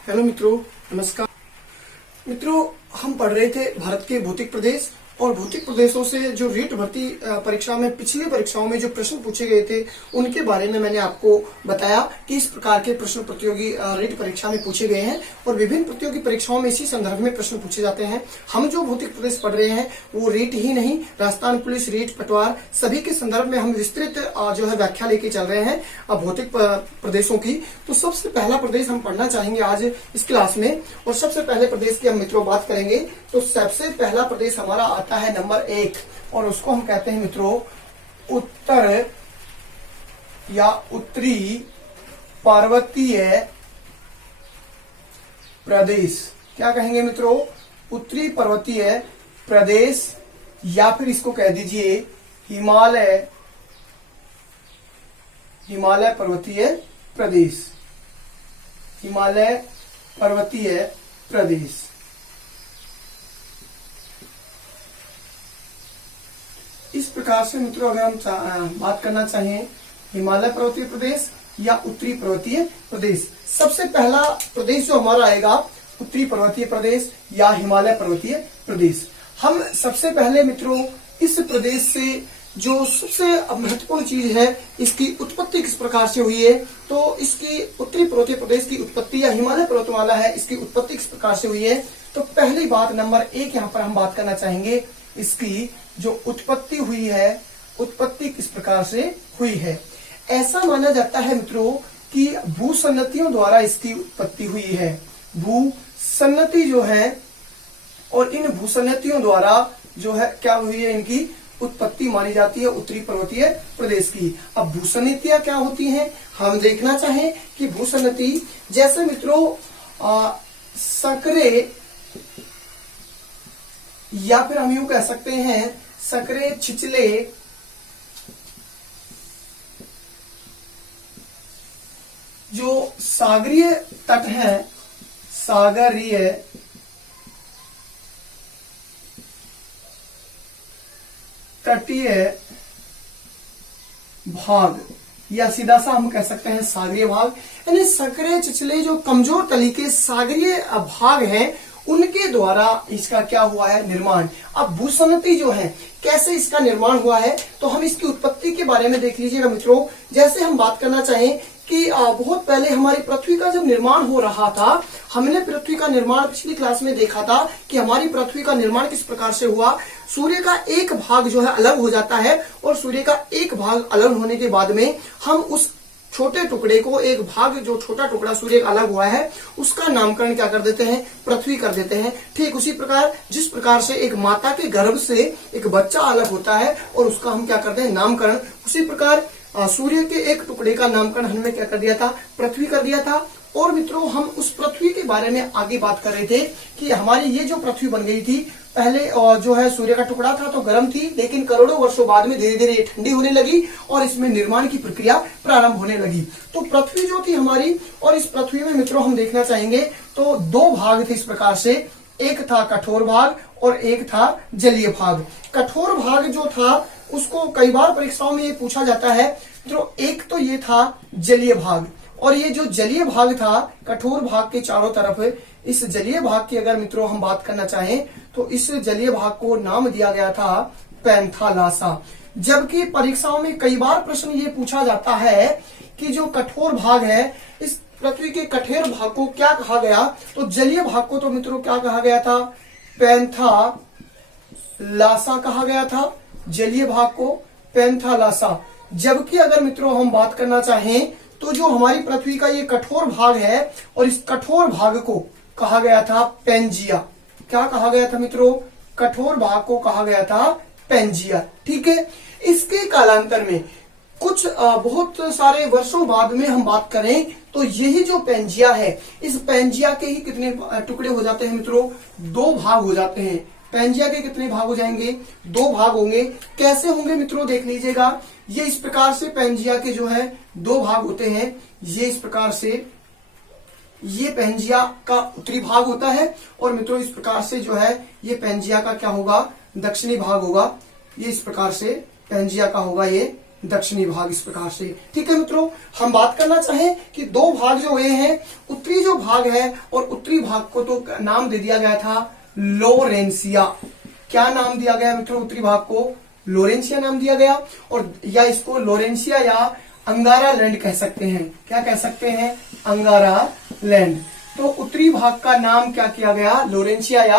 Hello मित्रों, नमस्कार। मित्रों, हम पढ़ रहे थे भारत के भौतिक प्रदेश और भौतिक प्रदेशों से जो रीट भर्ती परीक्षा में पिछली परीक्षाओं में जो प्रश्न पूछे गए थे उनके बारे में मैंने आपको बताया कि इस प्रकार के प्रश्न प्रतियोगी रीट परीक्षा में पूछे गए हैं और विभिन्न प्रतियोगी परीक्षाओं में इसी संदर्भ में प्रश्न पूछे जाते हैं। हम जो भौतिक प्रदेश पढ़ रहे हैं वो रीट ही नहीं, राजस्थान पुलिस, रीट, पटवार सभी के संदर्भ में हम विस्तृत जो है व्याख्या लेके चल रहे हैं भौतिक प्रदेशों की। तो सबसे पहला प्रदेश हम पढ़ना चाहेंगे आज इस क्लास में, और सबसे पहले प्रदेश की हम मित्रों बात करेंगे तो सबसे पहला प्रदेश हमारा आता है नंबर 1 और उसको हम कहते हैं मित्रों उत्तर या उत्तरी पर्वतीय प्रदेश। क्या कहेंगे मित्रों? उत्तरी पर्वतीय प्रदेश, या फिर इसको कह दीजिए हिमालय पर्वतीय प्रदेश। हिमालय पर्वतीय प्रदेश। इस प्रकार से मित्रों अगर हम बात करना चाहें हिमालय पर्वतीय प्रदेश या उत्तरी पर्वतीय प्रदेश, सबसे पहला प्रदेश जो हमारा आएगा उत्तरी पर्वतीय प्रदेश या हिमालय पर्वतीय प्रदेश। हम सबसे पहले मित्रों इस प्रदेश से जो सबसे महत्वपूर्ण चीज है इसकी उत्पत्ति किस प्रकार से हुई है, तो इसकी उत्तरी पर्वतीय प्रदेश की उत्पत्ति या हिमालय पर्वतमाला है इसकी उत्पत्ति किस प्रकार से हुई है। तो पहली बात नंबर 1 यहाँ पर हम बात करना चाहेंगे, इसकी जो उत्पत्ति हुई है उत्पत्ति किस प्रकार से हुई है। ऐसा माना जाता है मित्रों कि भूसन्नतियों द्वारा इसकी उत्पत्ति हुई है। भूसन्नति जो है और इन भूसन्नतियों द्वारा जो है क्या हुई है, इनकी उत्पत्ति मानी जाती है उत्तरी पर्वतीय प्रदेश की। अब भूसन्नतियां क्या होती हैं हम देखना चाहें कि भूसन्नति जैसे मित्रों सकरे, या फिर हम यूं कह सकते हैं सकरे, छिचले, जो सागरीय तट है, सागरीय तटीय भाग, या सीधा सा हम कह सकते हैं सागरीय भाग, यानी सकरे चिचले जो कमजोर तली के सागरीय भाग हैं उनके द्वारा इसका क्या हुआ है, निर्माण। अब भूसन्नति जो है कैसे इसका निर्माण हुआ है तो हम इसकी उत्पत्ति के बारे में देख लीजिएगा मित्रों। जैसे हम बात करना चाहें कि बहुत पहले हमारी पृथ्वी का जब निर्माण हो रहा था, हमने पृथ्वी का निर्माण पिछली क्लास में देखा था कि हमारी पृथ्वी का निर्माण किस प्रकार से हुआ। सूर्य का एक भाग जो है अलग हो जाता है और सूर्य का एक भाग अलग होने के बाद में हम उस छोटे टुकड़े को, एक भाग जो छोटा टुकड़ा सूर्य का अलग हुआ है उसका नामकरण क्या कर देते हैं, पृथ्वी कर देते हैं। ठीक उसी प्रकार जिस प्रकार से एक माता के गर्भ से एक बच्चा अलग होता है और उसका हम क्या करते हैं, नामकरण, उसी प्रकार सूर्य के एक टुकड़े का नामकरण हमने क्या कर दिया था, पृथ्वी कर दिया था। और मित्रों हम उस पृथ्वी के बारे में आगे बात कर रहे थे कि हमारी ये जो पृथ्वी बन गई थी पहले जो है सूर्य का टुकड़ा था तो गर्म थी, लेकिन करोड़ों वर्षों बाद में धीरे धीरे ठंडी होने लगी और इसमें निर्माण की प्रक्रिया प्रारंभ होने लगी। तो पृथ्वी जो थी हमारी, और इस पृथ्वी में मित्रों हम देखना चाहेंगे तो 2 भाग थे इस प्रकार से, एक था कठोर भाग और एक था जलीय भाग। कठोर भाग जो था उसको कई बार परीक्षाओं में ये पूछा जाता है मित्रों, एक तो ये था जलीय भाग, और ये जो जलीय भाग था कठोर भाग के चारों तरफ, इस जलीय भाग की अगर मित्रों हम बात करना चाहें तो इस जलीय भाग को नाम दिया गया था पैंथालासा। जबकि परीक्षाओं में कई बार प्रश्न ये पूछा जाता है कि जो कठोर भाग है इस पृथ्वी के कठोर भाग को क्या कहा गया, तो जलीय भाग को तो मित्रों क्या कहा गया था, पैंथालासा कहा गया था, जलीय भाग को पैंथालासा। जबकि अगर मित्रों हम बात करना चाहें तो जो हमारी पृथ्वी का ये कठोर भाग है और इस कठोर भाग को कहा गया था पेंजिया। क्या कहा गया था मित्रों, कठोर भाग को कहा गया था पेंजिया। ठीक है, इसके कालांतर में कुछ बहुत सारे वर्षों बाद में हम बात करें तो यही जो पेंजिया है, इस पेंजिया के ही कितने टुकड़े हो जाते हैं मित्रों, 2 भाग हो जाते हैं। पेंजिया के कितने भाग हो जाएंगे, 2 भाग होंगे। कैसे होंगे मित्रों देख लीजिएगा, ये इस प्रकार से पेंजिया के जो है 2 भाग होते हैं। ये इस प्रकार से ये पेंजिया का उत्तरी भाग होता है और मित्रों इस प्रकार से जो है ये पेंजिया का क्या होगा, दक्षिणी भाग होगा। ये इस प्रकार से पेंजिया का होगा ये दक्षिणी भाग, इस प्रकार से। ठीक है मित्रों, हम बात करना चाहें कि दो भाग जो हुए हैं, उत्तरी जो भाग है और उत्तरी भाग को तो नाम दे दिया गया था लोरेंसिया। क्या नाम दिया गया मित्रों? उत्तरी भाग को लोरेंसिया नाम दिया गया, और या इसको लोरेंसिया या अंगारा लैंड कह सकते हैं। क्या कह सकते हैं? अंगारा लैंड। तो उत्तरी भाग का नाम क्या किया गया? लोरेंसिया या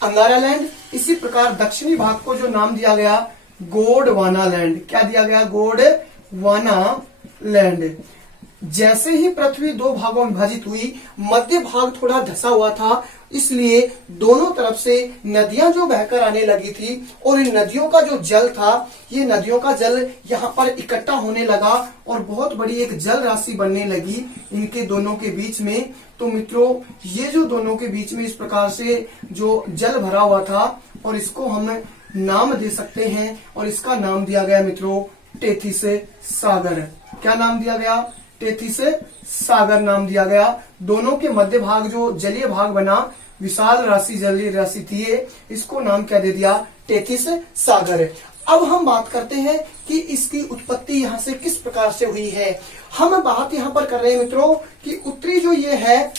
अंगारा लैंड। इसी प्रकार दक्षिणी भाग को जो नाम दिया गया गोंडवाना लैंड। क्या दिया गया? गोंडवाना लैंड। जैसे ही पृथ्वी दो भागों में विभाजित हुई, मध्य भाग थोड़ा धंसा हुआ था, इसलिए दोनों तरफ से नदियां जो बहकर आने लगी थी, और इन नदियों का जो जल था, ये नदियों का जल यहाँ पर इकट्ठा होने लगा और बहुत बड़ी एक जल राशि बनने लगी इनके दोनों के बीच में। तो मित्रों, ये जो दोनों के बीच में इस प्रकार से जो जल भरा हुआ था, और इसको हम नाम दे सकते हैं, और इसका नाम दिया गया मित्रों टेथिस सागर। क्या नाम दिया गया? टेथिस सागर नाम दिया गया। दोनों के मध्य भाग जो जलीय भाग बना, विशाल राशि जलीय राशि थी, इसको नाम क्या दे दिया? टेथिस सागर। अब हम बात करते हैं कि इसकी उत्पत्ति यहाँ से किस प्रकार से हुई है। हम बात यहाँ पर कर रहे हैं मित्रों कि उत्तरी जो ये है,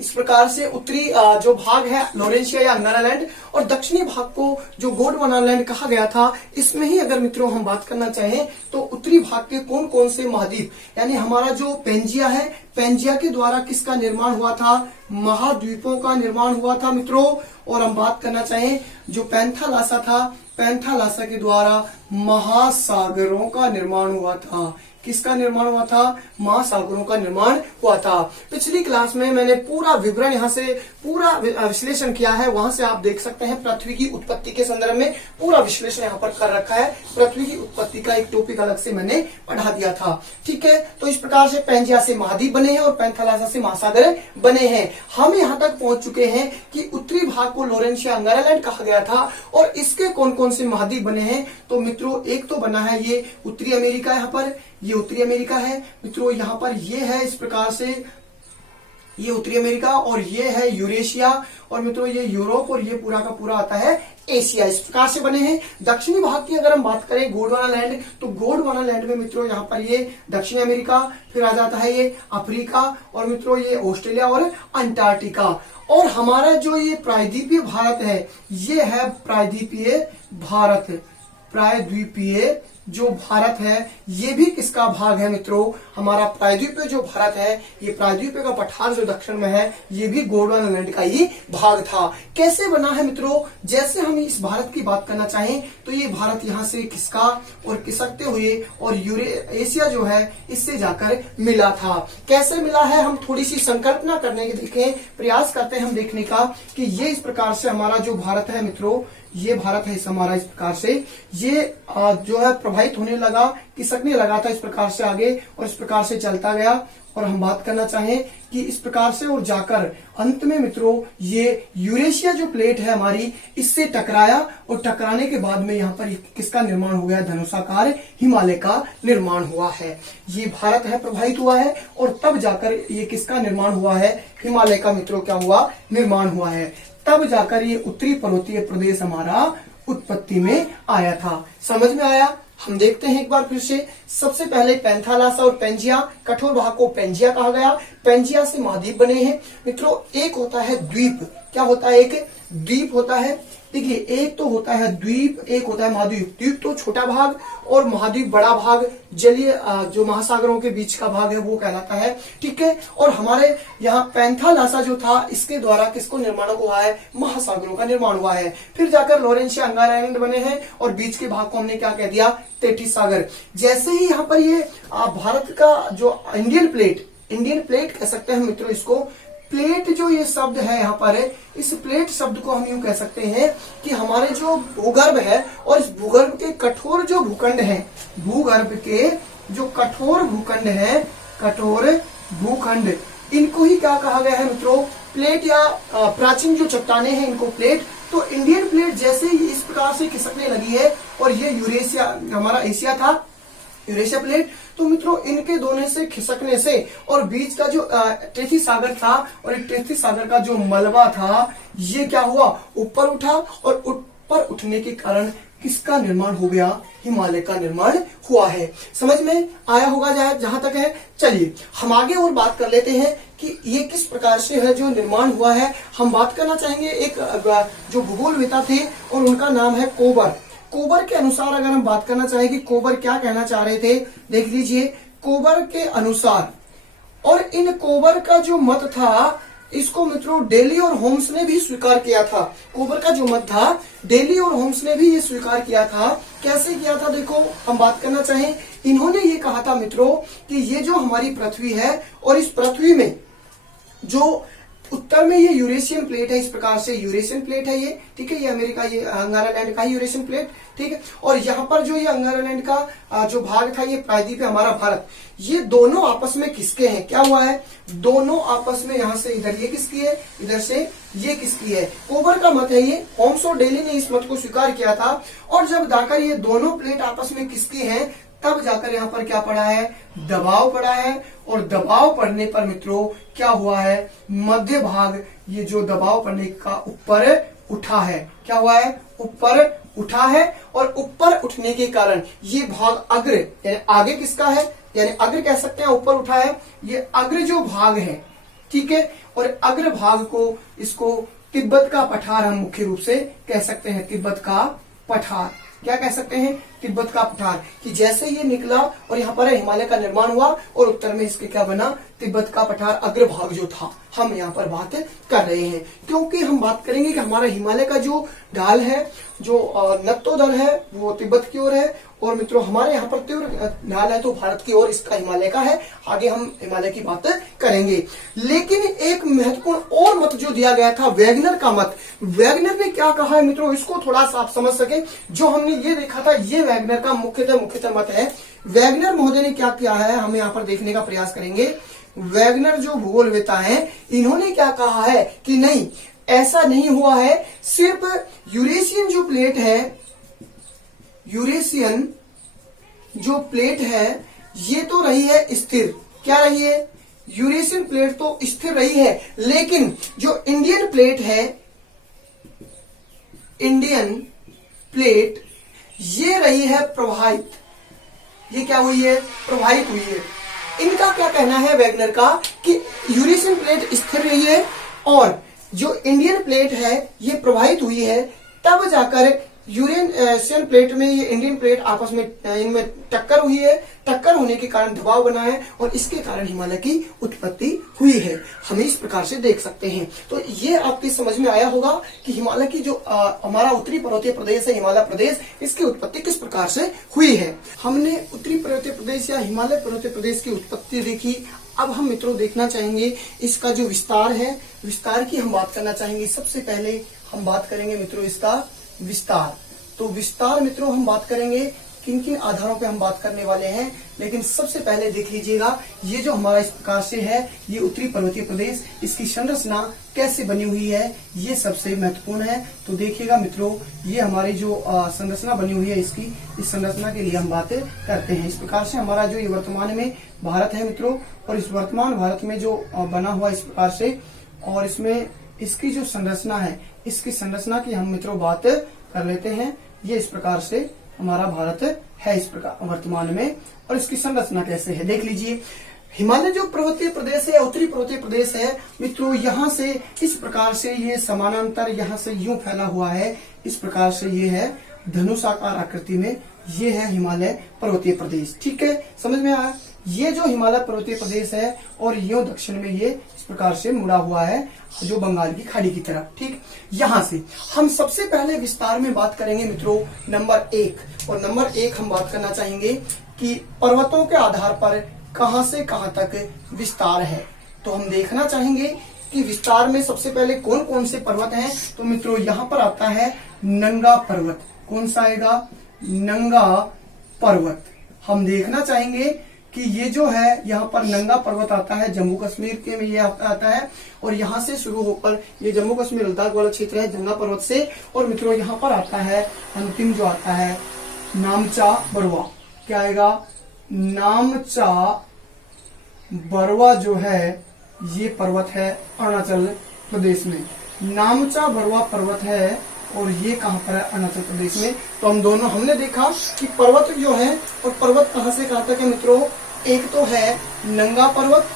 इस प्रकार से उत्तरी जो भाग है लोरेंसिया या अंगारा लैंड, और दक्षिणी भाग को जो गोंडवाना लैंड कहा गया था। इसमें ही अगर मित्रों हम बात करना चाहें तो उत्तरी भाग के कौन कौन से महाद्वीप, यानी हमारा जो पेंजिया है, पेंजिया के द्वारा किसका निर्माण हुआ था? महाद्वीपों का निर्माण हुआ था मित्रों। और हम बात करना चाहें जो पैंथालासा था, पैंथालासा के द्वारा महासागरों का निर्माण हुआ था। किसका निर्माण हुआ था? महासागरों का निर्माण हुआ था। पिछली क्लास में मैंने पूरा विवरण यहाँ से पूरा विश्लेषण किया है, वहां से आप देख सकते हैं। पृथ्वी की उत्पत्ति के संदर्भ में पूरा विश्लेषण यहाँ पर कर रखा है। पृथ्वी की उत्पत्ति का एक टॉपिक अलग से मैंने पढ़ा दिया था। ठीक है, तो इस प्रकार से पेंजिया से महाद्वीप बने हैं और पैंथालासा से महासागर बने हैं। हम यहाँ तक पहुंच चुके हैं कि उत्तरी भाग को लोरेंसिया अंगारा लैंड कहा गया था, और इसके कौन कौन से महाद्वीप बने हैं। तो मित्रों, एक तो बना है ये उत्तरी अमेरिका, यहाँ पर ये उत्तरी अमेरिका है मित्रों। यहाँ पर ये है इस प्रकार से, ये उत्तरी अमेरिका, और ये है यूरेशिया, और मित्रों ये यूरोप, और ये पूरा का पूरा आता है एशिया। इस प्रकार से बने हैं। दक्षिणी भाग की अगर हम बात करें गोंडवाना लैंड, तो गोंडवाना लैंड में मित्रों यहाँ पर ये दक्षिण अमेरिका, फिर आ जाता है ये अफ्रीका, और मित्रों ये ऑस्ट्रेलिया और अंटार्कटिका। और हमारा जो ये प्रायद्वीपीय भारत है, ये है प्रायद्वीपीय भारत। प्रायद्वीपीय जो भारत है, ये भी किसका भाग है मित्रों? हमारा प्रायद्वीपीय जो भारत है, ये प्रायद्वीपीय का पठार जो दक्षिण में है, ये भी गोंडवाना लैंड का ही भाग था। कैसे बना है मित्रों? जैसे हम इस भारत की बात करना चाहें तो ये भारत यहाँ से खिसका और खिसकते हुए और एशिया जो है इससे जाकर मिला था। कैसे मिला है, हम थोड़ी सी संकल्पना करने के देखें, प्रयास करते हैं हम देखने का कि ये इस प्रकार से हमारा जो भारत है मित्रों, ये भारत है हमारा, इस प्रकार से ये जो है प्रभावित होने लगा, खिसकने लगा था इस प्रकार से आगे, और इस प्रकार से चलता गया। और हम बात करना चाहें कि इस प्रकार से और जाकर अंत में मित्रों ये यूरेशिया जो प्लेट है हमारी, इससे टकराया, और टकराने के बाद में यहाँ पर किसका निर्माण हो गया? धनुषाकार हिमालय का निर्माण हुआ है। ये भारत है प्रभावित हुआ है, और तब जाकर ये किसका निर्माण हुआ है? हिमालय का मित्रों क्या हुआ? निर्माण हुआ है। तब जाकर ये उत्तरी पर्वतीय प्रदेश हमारा उत्पत्ति में आया था। समझ में आया? हम देखते हैं एक बार फिर से। सबसे पहले पैंथालासा और पेंजिया, कठोर भाग को पेंजिया कहा गया। पेंजिया से महाद्वीप बने हैं मित्रों। एक होता है द्वीप। क्या होता है? एक द्वीप होता है। देखिए, एक तो होता है द्वीप, एक होता है महाद्वीप। द्वीप तो छोटा भाग, और महाद्वीप बड़ा भाग, जलीय जो महासागरों के बीच का भाग है वो कहलाता है। ठीक है, और हमारे यहाँ पैंथालासा जो था, इसके द्वारा किसको निर्माण हुआ है? महासागरों का निर्माण हुआ है। फिर जाकर लोरेंसिया अंगारा लैंड बने हैं, और बीच के भाग को हमने क्या कह दिया? टेथिस सागर। जैसे ही यहाँ पर ये भारत का जो इंडियन प्लेट कह सकते हैं मित्रों इसको। प्लेट जो ये शब्द है यहाँ पर, इस प्लेट शब्द को हम यूं कह सकते हैं कि हमारे जो भूगर्भ है, और इस भूगर्भ के कठोर जो भूखंड है, भूगर्भ के जो कठोर भूखंड है, कठोर भूखंड, इनको ही क्या कहा गया है मित्रों? प्लेट, या प्राचीन जो चट्टाने हैं इनको प्लेट। तो इंडियन प्लेट जैसे ही इस प्रकार से खिसकने लगी है, और ये यूरेशिया हमारा एशिया था, यूरेशिया प्लेट, तो मित्रों इनके दोनों से खिसकने से, और बीच का जो टेथिस सागर था, और टेथिस सागर का जो मलबा था, ये क्या हुआ? ऊपर उठा, और ऊपर उठने के कारण किसका निर्माण हो गया, हिमालय का निर्माण हुआ है। समझ में आया होगा जहां तक है। चलिए हम आगे और बात कर लेते हैं कि ये किस प्रकार से है जो निर्माण हुआ है। हम बात करना चाहेंगे एक जो भूगोलवेता थे और उनका नाम है कोबर। कोबर के अनुसार अगर हम बात करना चाहें कि कोबर क्या कहना चाह रहे थे, देख लीजिए कोबर के अनुसार, और इन कोबर का जो मत था इसको मित्रों डेली और होम्स ने भी स्वीकार किया था। कोबर का जो मत था डेली और होम्स ने भी ये स्वीकार किया था। कैसे किया था, देखो हम बात करना चाहें, इन्होंने ये कहा था मित्रों कि ये जो हमारी पृथ्वी है और इस पृथ्वी में जो उत्तर में ये यूरेशियन प्लेट है, इस प्रकार से यूरेशियन प्लेट है ये, ठीक है, ये अमेरिका, ये अंगारालैंड का यूरेशियन प्लेट, ठीक है, और यहाँ पर जो ये अंगारालैंड का जो भाग था ये प्रायद्वीप है हमारा भारत, ये दोनों आपस में किसके हैं, क्या हुआ है, दोनों आपस में यहाँ से इधर ये किसकी है, इधर से ये किसकी है। कोबर का मत है ये, होम्स और डेली ने इस मत को स्वीकार किया था, और जब जाकर ये दोनों प्लेट आपस में किसकी है, तब जाकर यहाँ पर क्या पड़ा है, दबाव पड़ा है, और दबाव पड़ने पर मित्रों क्या हुआ है, मध्य भाग ये जो दबाव पड़ने का ऊपर उठा है, क्या हुआ है, ऊपर उठा है, और ऊपर उठने के कारण ये भाग अग्र यानी आगे किसका है, यानी अग्र कह सकते हैं, ऊपर उठा है, ये अग्र जो भाग है, ठीक है, और अग्र भाग को इसको तिब्बत का पठार हम मुख्य रूप से कह सकते हैं, तिब्बत का पठार, क्या कह सकते हैं, तिब्बत का पठार, कि जैसे ये निकला और यहाँ पर हिमालय का निर्माण हुआ और उत्तर में इसके क्या बना, तिब्बत का पठार अग्रभाग जो था, हम यहाँ पर बात कर रहे हैं। क्योंकि हम बात करेंगे कि हमारा हिमालय का जो ढाल है, जो नत्तोदर है वो तिब्बत की ओर है, और मित्रों हमारे यहाँ पर तीव्र ढाल है तो भारत की ओर इसका हिमालय का है। आगे हम हिमालय की बात करेंगे। लेकिन एक महत्वपूर्ण और मत जो दिया गया था, वैगनर का मत, वैगनर ने क्या कहा है मित्रों, इसको थोड़ा सा आप समझ सके। जो हमने ये देखा था ये वैगनर का मुख्यतः मत है। वैगनर महोदय ने क्या किया है, हम यहाँ पर देखने का प्रयास करेंगे। वैगनर जो भूगोलवेता है, इन्होंने क्या कहा है कि नहीं, ऐसा नहीं हुआ है, सिर्फ यूरेशियन जो प्लेट है, यूरेशियन जो प्लेट है ये तो रही है स्थिर, क्या रही है, यूरेशियन प्लेट तो स्थिर रही है, लेकिन जो इंडियन प्लेट है, इंडियन प्लेट ये रही है प्रवाहित, ये क्या हुई है, प्रवाहित हुई है। इनका क्या कहना है वैगनर का कि यूरेशियन प्लेट स्थिर रही है और जो इंडियन प्लेट है ये प्रवाहित हुई है, तब जाकर यूरेशियन प्लेट में ये इंडियन प्लेट आपस में इनमें टक्कर हुई है, टक्कर होने के कारण दबाव बना है और इसके कारण हिमालय की उत्पत्ति हुई है। हम इस प्रकार से देख सकते हैं। तो ये आपकी समझ में आया होगा कि हिमालय की जो हमारा उत्तरी पर्वतीय प्रदेश है, हिमालय प्रदेश, इसकी उत्पत्ति किस प्रकार से हुई है। हमने उत्तरी पर्वतीय प्रदेश या हिमालय पर्वतीय प्रदेश की उत्पत्ति देखी। अब हम मित्रों देखना चाहेंगे इसका जो विस्तार है, विस्तार की हम बात करना चाहेंगे। सबसे पहले हम बात करेंगे मित्रों इसका विस्तार। तो विस्तार मित्रों हम बात करेंगे, किन किन आधारों पे हम बात करने वाले हैं, लेकिन सबसे पहले देख लीजिएगा ये जो हमारा इस प्रकार से है, ये उत्तरी पर्वतीय प्रदेश, इसकी संरचना कैसे बनी हुई है, ये सबसे महत्वपूर्ण है। तो देखिएगा मित्रों, ये हमारी जो संरचना बनी हुई है इसकी, इस संरचना के लिए हम बातें करते हैं। इस प्रकार से हमारा जो ये वर्तमान में भारत है मित्रों, और इस वर्तमान भारत में जो बना हुआ इस प्रकार से, और इसमें इसकी जो संरचना है, इसकी संरचना की हम मित्रों बात कर लेते हैं। ये इस प्रकार से हमारा भारत है इस प्रकार वर्तमान में, और इसकी संरचना कैसे है देख लीजिए। हिमालय जो पर्वतीय प्रदेश है, उत्तरी पर्वतीय प्रदेश है मित्रों, यहाँ से इस प्रकार से ये समानांतर यहाँ से यूं फैला हुआ है, इस प्रकार से ये है धनुषाकार आकृति में, ये है हिमालय पर्वतीय प्रदेश। ठीक है, समझ में आया। ये जो हिमालय पर्वतीय प्रदेश है और यूं दक्षिण में ये इस प्रकार से मुड़ा हुआ है जो बंगाल की खाड़ी की तरफ। ठीक, यहाँ से हम सबसे पहले विस्तार में बात करेंगे मित्रों नंबर 1, और नंबर 1 हम बात करना चाहेंगे कि पर्वतों के आधार पर कहां से कहां तक विस्तार है। तो हम देखना चाहेंगे कि विस्तार में सबसे पहले कौन कौन से पर्वत हैं। तो मित्रों यहाँ पर आता है नंगा पर्वत। कौन सा आएगा, नंगा पर्वत। हम देखना चाहेंगे कि ये जो है यहाँ पर नंगा पर्वत आता है, जम्मू कश्मीर के में ये आता है, और यहाँ से शुरू होकर ये जम्मू कश्मीर लद्दाख वाला क्षेत्र है नंगा पर्वत से, और मित्रों यहाँ पर आता है अंतिम जो आता है नामचा बरवा। क्या आएगा, नामचा बरवा जो है ये पर्वत है अरुणाचल प्रदेश में। नामचा बरवा पर्वत है और ये कहाँ पर है, अरुणाचल प्रदेश में। तो हम दोनों हमने देखा कि पर्वत जो है, और पर्वत कहाँ से कहाँ तक है मित्रों, एक तो है नंगा पर्वत,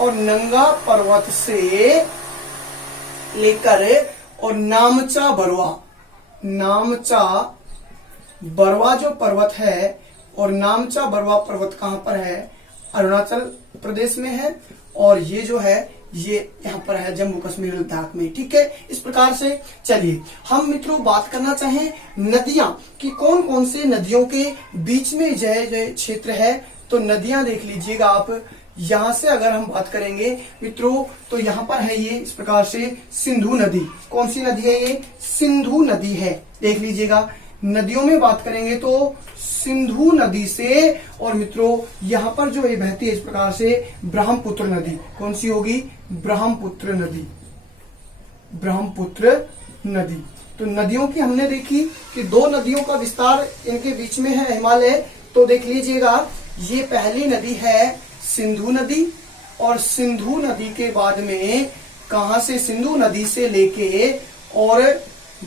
और नंगा पर्वत से लेकर और नामचा बरवा, नामचा बरवा जो पर्वत है, और नामचा बरवा पर्वत कहाँ पर है, अरुणाचल प्रदेश में है। और ये जो है ये यहाँ पर है जम्मू कश्मीर लद्दाख में। ठीक है, इस प्रकार से चलिए हम मित्रों बात करना चाहें नदियां कि कौन कौन से नदियों के बीच में जय क्षेत्र है। तो नदियां देख लीजिएगा आप, यहां से अगर हम बात करेंगे मित्रों तो यहाँ पर है ये इस प्रकार से सिंधु नदी। कौन सी नदी है ये, सिंधु नदी है। देख लीजिएगा नदियों में बात करेंगे तो सिंधु नदी से, और मित्रों यहाँ पर जो ये बहती है इस प्रकार से ब्रह्मपुत्र नदी। कौन सी होगी, ब्रह्मपुत्र नदी, ब्रह्मपुत्र नदी। तो नदियों की हमने देखी कि दो नदियों का विस्तार इनके बीच में है, हिमालय। तो देख लीजिएगा ये पहली नदी है सिंधु नदी, और सिंधु नदी के बाद में कहां से, सिंधु नदी से लेके और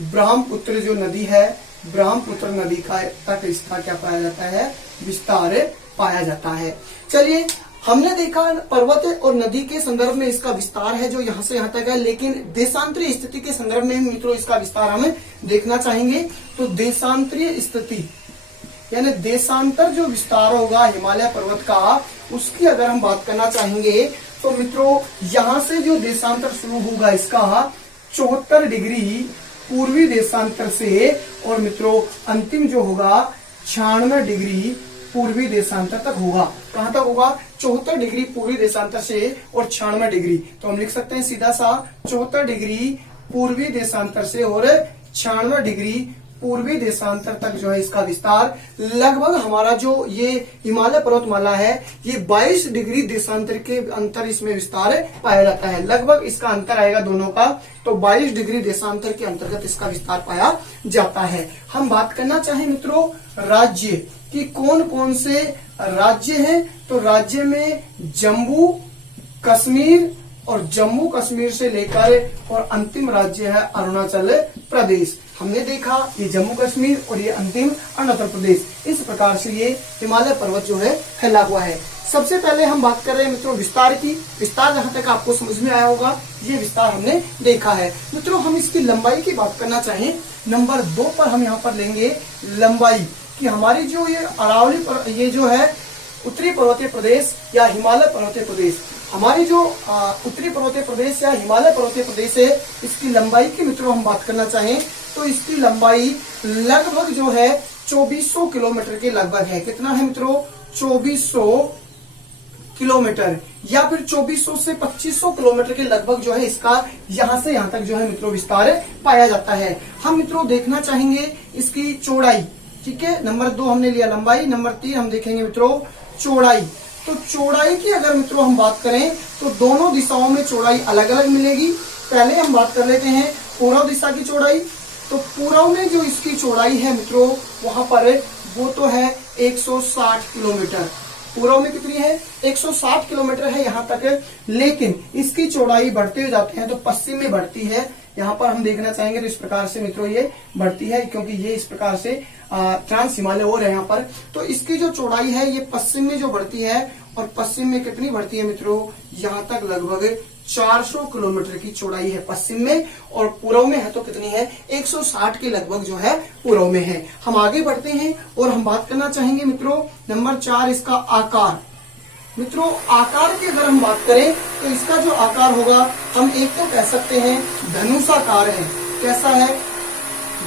ब्रह्मपुत्र जो नदी है, ब्रह्मपुत्र नदी का तक इसका क्या पाया जाता है, विस्तार पाया जाता है। चलिए हमने देखा पर्वत और नदी के संदर्भ में इसका विस्तार है जो यहाँ से यहाँ तक है, लेकिन देशांतरीय स्थिति के संदर्भ में मित्रों इसका विस्तार हमें देखना चाहेंगे। तो देशांतरीय स्थिति यानी देशांतर जो विस्तार होगा हिमालय पर्वत का, उसकी अगर हम बात करना चाहेंगे तो मित्रों यहाँ से जो देशांतर शुरू होगा इसका 74 डिग्री पूर्वी देशांतर से, और मित्रों अंतिम जो होगा 96 डिग्री पूर्वी देशांतर तक होगा। कहां तक होगा, 74 डिग्री पूर्वी देशांतर से और 96 डिग्री। तो हम लिख सकते हैं सीधा सा 74 डिग्री पूर्वी देशांतर से और 96 डिग्री पूर्वी देशांतर तक जो है इसका विस्तार। लगभग हमारा जो ये हिमालय पर्वतमाला है ये 22 डिग्री देशांतर के अंतर इसमें विस्तार पाया जाता है। लगभग इसका अंतर आएगा दोनों का, तो 22 डिग्री देशांतर के अंतर्गत इसका विस्तार पाया जाता है। हम बात करना चाहें मित्रों राज्य कि कौन कौन से राज्य हैं, तो राज्य में जम्मू कश्मीर, और जम्मू कश्मीर से लेकर और अंतिम राज्य है अरुणाचल प्रदेश। हमने देखा ये जम्मू कश्मीर और ये अंतिम अरुणाचल प्रदेश। इस प्रकार से ये हिमालय पर्वत जो है फैला हुआ है। सबसे पहले हम बात कर रहे हैं मित्रों विस्तार की। विस्तार जहां तक आपको समझ में आया होगा ये विस्तार हमने देखा है। मित्रों हम इसकी लंबाई की बात करना चाहें, नंबर 2 पर हम यहाँ पर लेंगे लंबाई कि हमारी जो ये अरावली ये जो है उत्तरी पर्वतीय प्रदेश या हिमालय पर्वतीय प्रदेश, हमारी जो उत्तरी पर्वतीय प्रदेश या हिमालय पर्वतीय प्रदेश है, इसकी लंबाई की मित्रों हम बात करना चाहें तो इसकी लंबाई लगभग जो है 2400 किलोमीटर के लगभग है। कितना है मित्रों, 2400 किलोमीटर, या फिर 2400 से 2500 किलोमीटर के लगभग जो है इसका यहाँ से यहाँ तक जो है मित्रों विस्तार पाया जाता है। हम मित्रों देखना चाहेंगे इसकी चौड़ाई। ठीक है, नंबर 2 हमने लिया लंबाई, नंबर 3 हम देखेंगे मित्रों चौड़ाई। तो चौड़ाई की अगर मित्रों हम बात करें तो दोनों दिशाओं में चौड़ाई अलग अलग मिलेगी। पहले हम बात कर लेते हैं पूर्व दिशा की चौड़ाई। तो पूर्व में जो इसकी चौड़ाई है मित्रों वहां पर वो तो है 160 किलोमीटर। पूर्व में कितनी है, 160 किलोमीटर है यहाँ तक, लेकिन इसकी चौड़ाई बढ़ते हुए जाते हैं तो पश्चिम में बढ़ती है। यहाँ पर हम देखना चाहेंगे तो इस प्रकार से मित्रों ये बढ़ती है, क्योंकि ये इस प्रकार से ट्रांस हिमालय हो रहे हैं यहाँ पर। तो इसकी जो चौड़ाई है ये पश्चिम में जो बढ़ती है, और पश्चिम में कितनी बढ़ती है मित्रों, यहाँ तक लगभग 400 किलोमीटर की चौड़ाई है पश्चिम में, और पूर्व में है तो कितनी है 160 के लगभग जो है पूर्व में है। हम आगे बढ़ते हैं और हम बात करना चाहेंगे मित्रों नंबर 4 इसका आकार। मित्रों आकार की अगर हम बात करें तो इसका जो आकार होगा हम एक तो कह सकते हैं धनुषाकार है। कैसा है,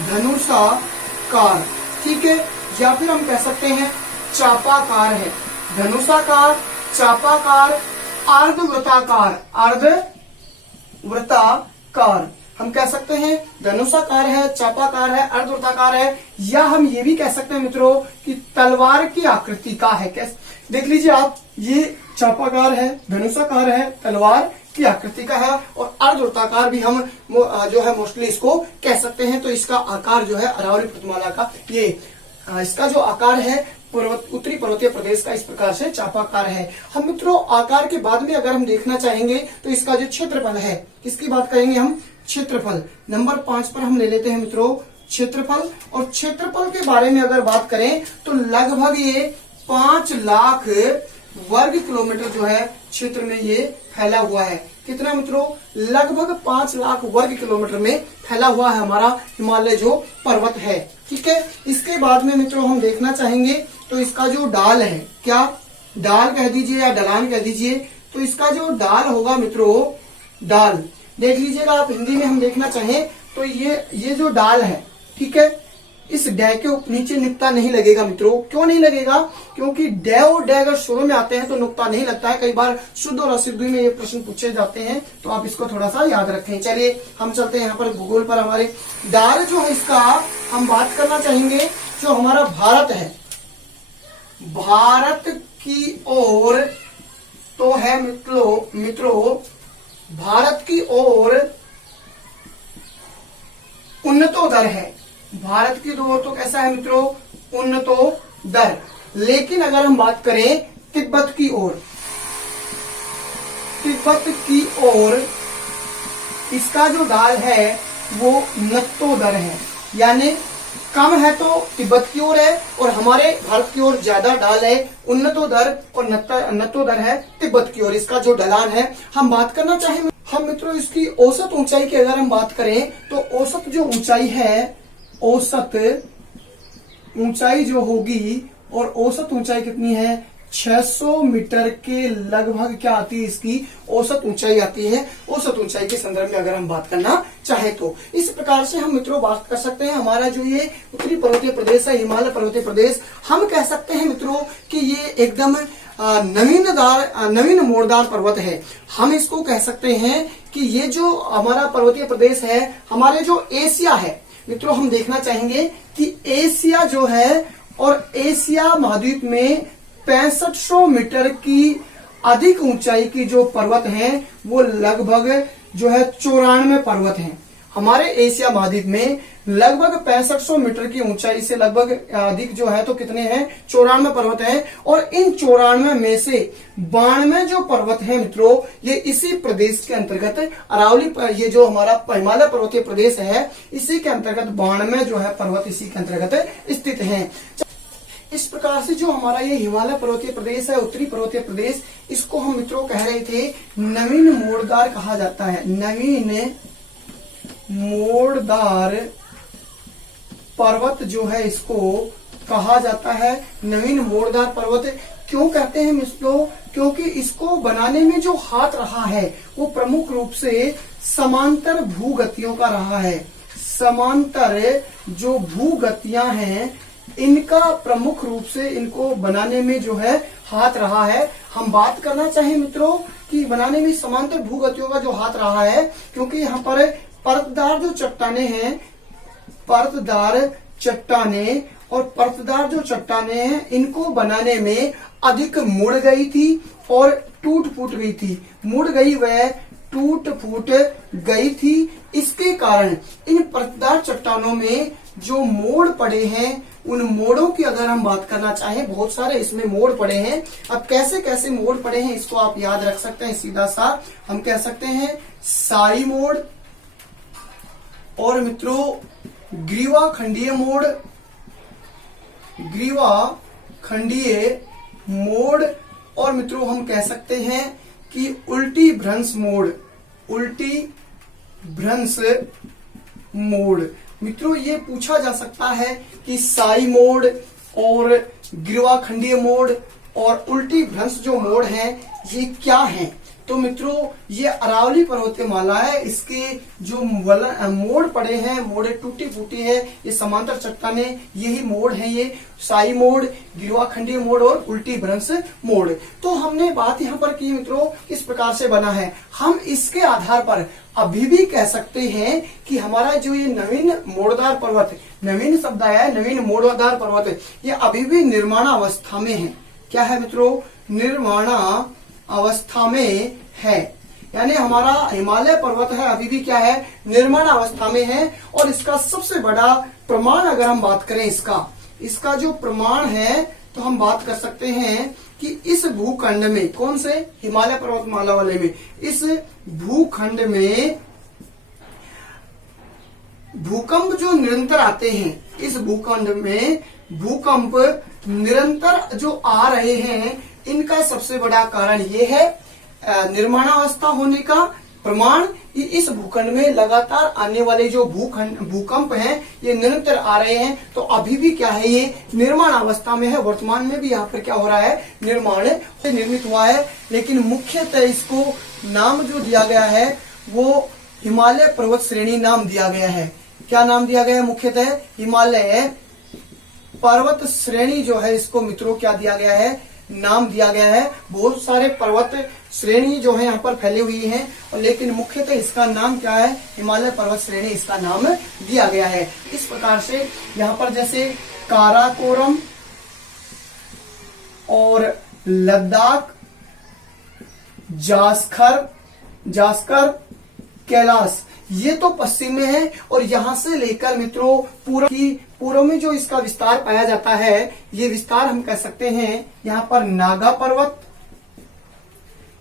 धनुषाकार। ठीक है, या फिर हम कह सकते हैं चापाकार है। धनुषाकार, चापाकार, अर्धवृत्ताकार, अर्धवृत्ताकार हम कह सकते हैं। धनुषाकार है, चापाकार है, अर्धवृत्ताकार है, या हम ये भी कह सकते हैं मित्रों कि तलवार की आकृति का है। कैसे, देख लीजिए आप, ये चापाकार है, धनुषाकार है, तलवार की आकृति का है, और अर्धवृत्ताकार भी हम जो है मोस्टली इसको कह सकते हैं। तो इसका आकार जो है अरावली पर्वतमाला का ये इसका जो आकार है उत्तरी पर्वतीय प्रदेश का इस प्रकार से चापाकार है। हम मित्रों आकार के बाद में अगर हम देखना चाहेंगे तो इसका जो क्षेत्रफल है, किसकी बात करेंगे हम, क्षेत्रफल। नंबर 5 पर हम ले लेते हैं मित्रों क्षेत्रफल। और क्षेत्रफल के बारे में अगर बात करें तो लगभग ये 5 लाख वर्ग किलोमीटर जो है क्षेत्र में ये फैला हुआ है। कितना मित्रों? लगभग 5 लाख वर्ग किलोमीटर में फैला हुआ है हमारा हिमालय जो पर्वत है। ठीक है, इसके बाद में मित्रों हम देखना चाहेंगे तो इसका जो डाल है, क्या डाल कह दीजिए या ढलान कह दीजिए, तो इसका जो डाल होगा मित्रों, डाल देख लीजिएगा आप, हिंदी में हम देखना चाहें तो ये जो डाल है, ठीक है, इस डे के नीचे नुक्ता नहीं लगेगा मित्रों। क्यों नहीं लगेगा? क्योंकि डे और डे अगर शुरू में आते हैं तो नुक्ता नहीं लगता है। कई बार शुद्ध और अशुद्ध में ये प्रश्न पूछे जाते हैं, तो आप इसको थोड़ा सा याद रखें। चलिए हम चलते हैं यहाँ पर गूगल पर। हमारे डाल जो है इसका हम बात करना चाहेंगे, जो हमारा भारत है, भारत की ओर तो है मित्रों भारत की ओर उन्नतोदर है। भारत की ओर तो कैसा है मित्रों? उन्नतोदर। लेकिन अगर हम बात करें तिब्बत की ओर, तिब्बत की ओर इसका जो डाल है वो नत्तोदर है, यानी कम है तो तिब्बत की ओर है और हमारे भारत की ओर ज्यादा डाल है उन्नतोदर, और नत्तोदर है तिब्बत की ओर। इसका जो ढलान है हम बात करना चाहें हम मित्रों, इसकी औसत ऊंचाई की अगर हम बात करें तो औसत जो ऊंचाई है, औसत ऊंचाई जो होगी, और औसत ऊंचाई कितनी है? 600 मीटर के लगभग क्या आती है? इसकी औसत ऊंचाई आती है। औसत ऊंचाई के संदर्भ में अगर हम बात करना चाहे तो इस प्रकार से हम मित्रों बात कर सकते हैं। हमारा जो ये उत्तरी पर्वतीय प्रदेश है, हिमालय पर्वतीय प्रदेश, हम कह सकते हैं मित्रों कि ये एकदम नवीन मोड़दार पर्वत है। हम इसको कह सकते हैं कि ये जो हमारा पर्वतीय प्रदेश है, हमारे जो एशिया है मित्रों, हम देखना चाहेंगे कि एशिया जो है, और एशिया महाद्वीप में 6500 मीटर की अधिक ऊंचाई की जो पर्वत हैं वो लगभग जो है 94 पर्वत हैं। हमारे एशिया महाद्वीप में लगभग 6500 मीटर की ऊंचाई से लगभग अधिक जो है तो कितने हैं? 94 पर्वत हैं। और इन 94 में से 92 जो पर्वत हैं मित्रों, ये इसी प्रदेश के अंतर्गत अरावली, ये जो हमारा हिमालय पर्वतीय प्रदेश है, इसी के अंतर्गत 92 जो है पर्वत इसी के अंतर्गत स्थित हैं। इस प्रकार से जो हमारा ये हिमालय पर्वतीय प्रदेश है, उत्तरी पर्वतीय प्रदेश, इसको हम मित्रों कह रहे थे नवीन मोड़दार कहा जाता है। नवीन मोड़दार पर्वत जो है इसको कहा जाता है नवीन मोड़दार पर्वत। क्यों कहते हैं मित्रों? क्योंकि इसको बनाने में जो हाथ रहा है वो प्रमुख रूप से समांतर भूगतियों का रहा है। समांतर जो भूगतियां हैं इनका प्रमुख रूप से इनको बनाने में जो है हाथ रहा है। हम बात करना चाहें मित्रों कि बनाने में समांतर भूगतियों का जो हाथ रहा है, क्योंकि यहाँ पर परतदार जो चट्टाने हैं, परतदार चट्टाने, और परतदार जो चट्टाने हैं इनको बनाने में अधिक मुड़ गई थी और टूट फूट गई थी। मुड़ गई वह टूट फूट गई थी। इसके कारण इन परतदार चट्टानों में जो मोड़ पड़े हैं, उन मोड़ों की अगर हम बात करना चाहें, बहुत सारे इसमें मोड़ पड़े हैं। अब कैसे कैसे मोड़ पड़े हैं इसको आप याद रख सकते हैं। सीधा सा हम कह सकते हैं साई मोड़, और मित्रों ग्रीवा खंडीय मोड़, ग्रीवा खंडीय मोड़, और मित्रों हम कह सकते हैं कि उल्टी भ्रंश मोड़, उल्टी भ्रंश मोड़। मित्रों ये पूछा जा सकता है कि साई मोड़ और ग्रीवा खंडीय मोड़ और उल्टी भ्रंश जो मोड़ हैं ये क्या हैं? तो मित्रों ये अरावली पर्वतीय माला है, इसके जो मोड़ पड़े हैं, मोड़े टूटी फूटी है, ये समांतर चट्टाने, यही मोड़ है, ये साई मोड़, गिरवा खंडीय मोड़ और उल्टी भ्रंश मोड़। तो हमने बात यहाँ पर की मित्रों किस प्रकार से बना है। हम इसके आधार पर अभी भी कह सकते हैं कि हमारा जो ये नवीन मोड़दार पर्वत, नवीन शब्द आया है नवीन मोड़दार पर्वत, ये अभी भी निर्माण अवस्था में है। क्या है मित्रों? निर्माण अवस्था में है, यानी हमारा हिमालय पर्वत है अभी भी क्या है? निर्माण अवस्था में है। और इसका सबसे बड़ा प्रमाण अगर हम बात करें, इसका जो प्रमाण है तो हम बात कर सकते हैं कि इस भूखंड में, कौन से? हिमालय पर्वतमाला वाले में, इस भूखंड में भूकंप जो निरंतर आते हैं, इस भूखंड में भूकंप निरंतर जो आ रहे हैं, इनका सबसे बड़ा कारण ये है निर्माणावस्था होने का प्रमाण। इस भूखंड में लगातार आने वाले जो भूकंप हैं ये निरंतर आ रहे हैं, तो अभी भी क्या है, ये निर्माण अवस्था में है। वर्तमान में भी यहाँ पर क्या हो रहा है, निर्मित हुआ है। लेकिन मुख्यतः इसको नाम जो दिया गया है वो हिमालय पर्वत श्रेणी नाम दिया गया है। क्या नाम दिया गया है? मुख्यतः हिमालय पर्वत श्रेणी जो है, इसको मित्रों क्या दिया गया है, नाम दिया गया है। बहुत सारे पर्वत श्रेणी जो है यहाँ पर फैली हुई हैं, और लेकिन मुख्यतः इसका नाम क्या है, हिमालय पर्वत श्रेणी इसका नाम दिया गया है। इस प्रकार से यहाँ पर जैसे काराकोरम और लद्दाख, जास्कर, कैलाश, ये तो पश्चिम में है। और यहां से लेकर मित्रों पूर्व में जो इसका विस्तार पाया जाता है, ये विस्तार हम कह सकते हैं यहाँ पर नागा पर्वत,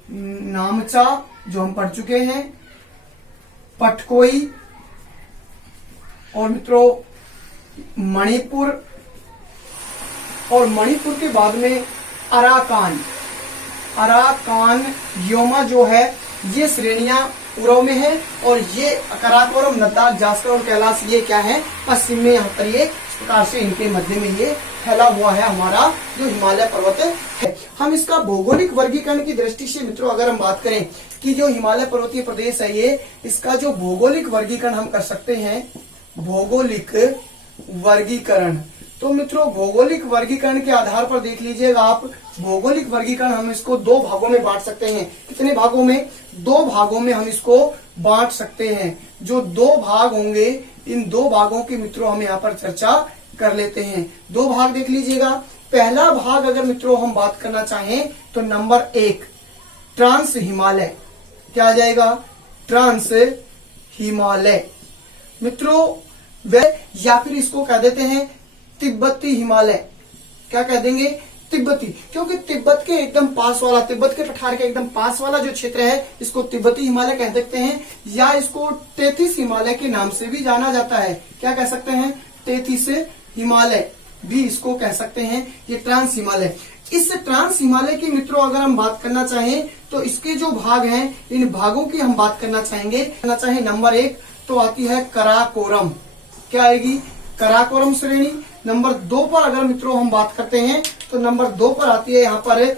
नामचा जो हम पढ़ चुके हैं, पटकोई, और मित्रों मणिपुर, और मणिपुर के बाद में अराकान, योमा जो है, ये श्रेणियां पूर्व में है। और ये काराकोरम, लद्दाख, जास्कर और कैलाश ये क्या है, पश्चिम में। यहाँ पर ये इस प्रकार से इनके मध्य में ये फैला हुआ है हमारा जो हिमालय पर्वत है। हम इसका भौगोलिक वर्गीकरण की दृष्टि से मित्रों अगर हम बात करें कि जो हिमालय पर्वतीय प्रदेश है, ये इसका जो भौगोलिक वर्गीकरण हम कर सकते हैं, भौगोलिक वर्गीकरण। तो मित्रों भौगोलिक वर्गीकरण के आधार पर देख लीजिएगा आप, भौगोलिक वर्गीकरण हम इसको दो भागों में बांट सकते हैं। कितने भागों में? दो भागों में हम इसको बांट सकते हैं। जो दो भाग होंगे, इन दो भागों की मित्रों हम यहाँ पर चर्चा कर लेते हैं। दो भाग देख लीजिएगा। पहला भाग अगर मित्रों हम बात करना चाहें तो नंबर 1 ट्रांस हिमालय, क्या आ जाएगा, ट्रांस हिमालय मित्रों, या फिर इसको कह देते हैं तिब्बती हिमालय। क्या कह देंगे? तिब्बती, क्योंकि तिब्बत के एकदम पास वाला, तिब्बत के पठार के एकदम पास वाला जो क्षेत्र है, इसको तिब्बती हिमालय कह सकते हैं, या इसको 33 हिमालय के नाम से भी जाना जाता है। क्या कह सकते हैं? 33 हिमालय भी इसको कह सकते हैं। ये ट्रांस हिमालय, इस ट्रांस हिमालय की मित्रों अगर हम बात करना चाहें तो इसके जो भाग हैं, इन भागों की हम बात करना चाहेंगे। नंबर 1 तो आती है कराकोरम, क्या आएगी, कराकोरम श्रेणी। नंबर 2 पर अगर मित्रों हम बात करते हैं तो नंबर 2 पर आती है यहाँ पर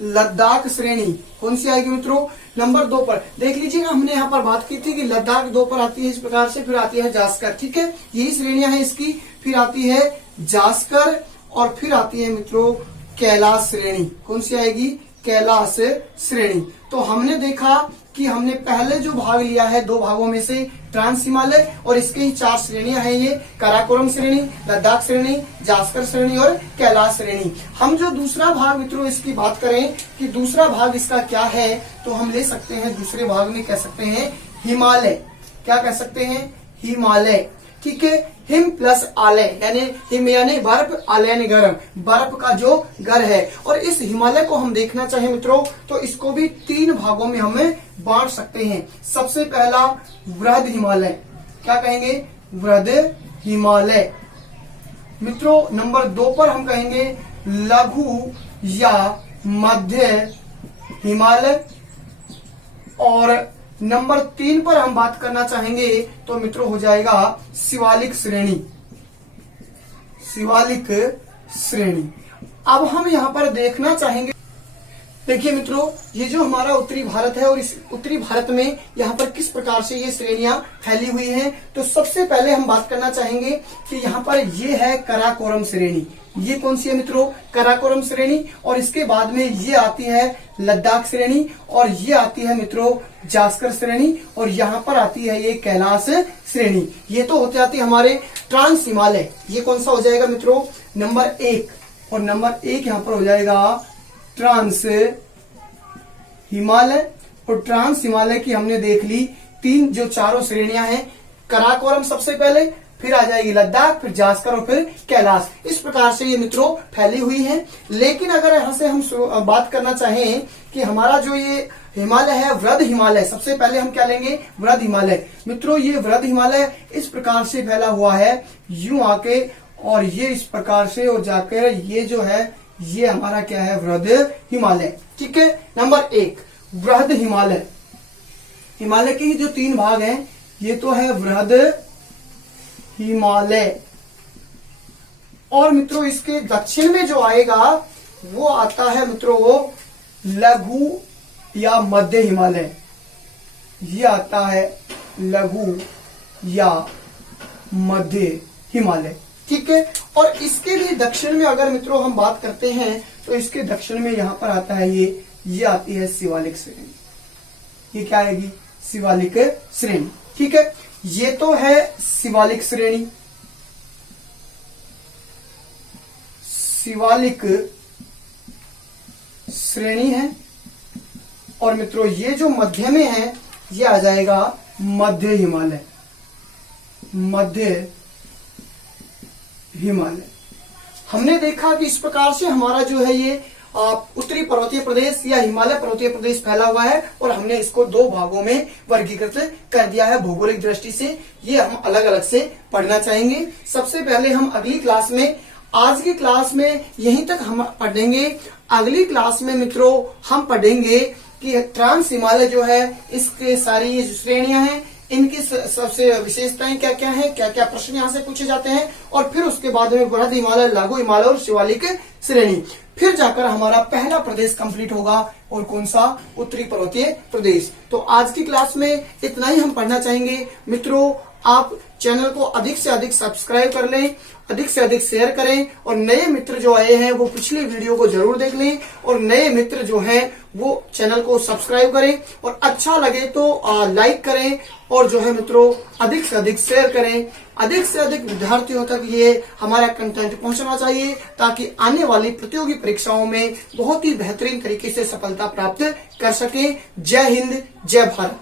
लद्दाख श्रेणी। कौन सी आएगी मित्रों? नंबर 2 पर देख लीजिएगा, हमने यहाँ पर बात की थी कि लद्दाख 2 पर आती है इस प्रकार से, फिर आती है जास्कर, ठीक है, यही श्रेणियां हैं इसकी। फिर आती है जास्कर और फिर आती है मित्रों कैलाश श्रेणी। कौन सी आएगी? कैलाश श्रेणी। तो हमने देखा कि हमने पहले जो भाग लिया है दो भागों में से ट्रांस हिमालय, और इसके ही 4 श्रेणियां हैं, ये काराकोरम श्रेणी, लद्दाख श्रेणी, जास्कर श्रेणी और कैलाश श्रेणी। हम जो दूसरा भाग मित्रों इसकी बात करें कि दूसरा भाग इसका क्या है, तो हम ले सकते हैं दूसरे भाग में कह सकते हैं हिमालय। क्या कह सकते हैं? हिमालय, ठीक है। हिम प्लस आलय, यानी हिम यानी बर्फ, आलय यानी गर्म, बर्फ का जो घर है। और इस हिमालय को हम देखना चाहें मित्रों तो इसको भी 3 भागों में हमें बांट सकते हैं। सबसे पहला वृहद हिमालय, क्या कहेंगे? वृहद हिमालय मित्रों। नंबर 2 पर हम कहेंगे लघु या मध्य हिमालय, और नंबर 3 पर हम बात करना चाहेंगे तो मित्रों हो जाएगा शिवालिक श्रेणी, शिवालिक श्रेणी। अब हम यहाँ पर देखना चाहेंगे, देखिए मित्रों ये जो हमारा उत्तरी भारत है और इस उत्तरी भारत में यहाँ पर किस प्रकार से ये श्रेणियां फैली हुई हैं। तो सबसे पहले हम बात करना चाहेंगे कि यहाँ पर ये है कराकोरम श्रेणी। ये कौन सी है मित्रों? कराकोरम श्रेणी। और इसके बाद में ये आती है लद्दाख श्रेणी, और ये आती है मित्रों जास्कर श्रेणी, और यहाँ पर आती है ये कैलाश श्रेणी। ये तो होते आती है हमारे ट्रांस हिमालय। ये कौन सा हो जाएगा मित्रों? नंबर 1, और नंबर 1 यहाँ पर हो जाएगा ट्रांस हिमालय। और ट्रांस हिमालय की हमने देख ली 3 जो चारों श्रेणियां हैं, कराकोरम सबसे पहले, फिर आ जाएगी लद्दाख, फिर जास्कर और फिर कैलाश। इस प्रकार से ये मित्रों फैली हुई है। लेकिन अगर यहां से हम बात करना चाहें कि हमारा जो ये हिमालय है वृहद हिमालय। सबसे पहले हम क्या लेंगे, वृहद हिमालय। मित्रों ये वृहद हिमालय इस प्रकार से फैला हुआ है, यूं आके और ये इस प्रकार से और जाकर ये जो है ये हमारा क्या है, वृहद हिमालय। ठीक है, नंबर 1 वृहद हिमालय। हिमालय के ही जो 3 भाग हैं, ये तो है वृहद हिमालय, और मित्रों इसके दक्षिण में जो आएगा वो आता है मित्रों वो लघु या मध्य हिमालय। ये आता है लघु या मध्य हिमालय। ठीक है, और इसके लिए दक्षिण में अगर मित्रों हम बात करते हैं तो इसके दक्षिण में यहां पर आता है ये आती है शिवालिक श्रेणी। ये क्या आएगी, शिवालिक श्रेणी। ठीक है, ये तो है शिवालिक श्रेणी, शिवालिक श्रेणी है। और मित्रों ये जो मध्य में है ये आ जाएगा मध्य हिमालय, मध्य हिमालय। हमने देखा कि इस प्रकार से हमारा जो है ये उत्तरी पर्वतीय प्रदेश या हिमालय पर्वतीय प्रदेश फैला हुआ है, और हमने इसको 2 भागों में वर्गीकृत कर दिया है भौगोलिक दृष्टि से। ये हम अलग अलग से पढ़ना चाहेंगे। सबसे पहले हम अगली क्लास में, आज की क्लास में यहीं तक हम पढ़ेंगे। अगली क्लास में मित्रों हम पढ़ेंगे कि ट्रांस हिमालय जो है इसके सारी ये जो श्रेणियां हैं इनकी सबसे विशेषताएं क्या क्या हैं, क्या क्या प्रश्न यहाँ से पूछे जाते हैं, और फिर उसके बाद में वृहद हिमालय, लघु हिमालय और शिवालिक श्रेणी। फिर जाकर हमारा पहला प्रदेश कंप्लीट होगा, और कौन सा, उत्तरी पर्वतीय प्रदेश। तो आज की क्लास में इतना ही हम पढ़ना चाहेंगे। मित्रों आप चैनल को अधिक से अधिक सब्सक्राइब कर लें, अधिक से अधिक शेयर करें, और नए मित्र जो आए हैं वो पिछली वीडियो को जरूर देख लें, और नए मित्र जो हैं वो चैनल को सब्सक्राइब करें, और अच्छा लगे तो लाइक करें, और जो है मित्रों अधिक से अधिक शेयर करें। अधिक से अधिक विद्यार्थियों तक ये हमारा कंटेंट पहुंचना चाहिए, ताकि आने वाली प्रतियोगी परीक्षाओं में बहुत ही बेहतरीन तरीके से सफलता प्राप्त कर सकें। जय हिंद, जय भारत।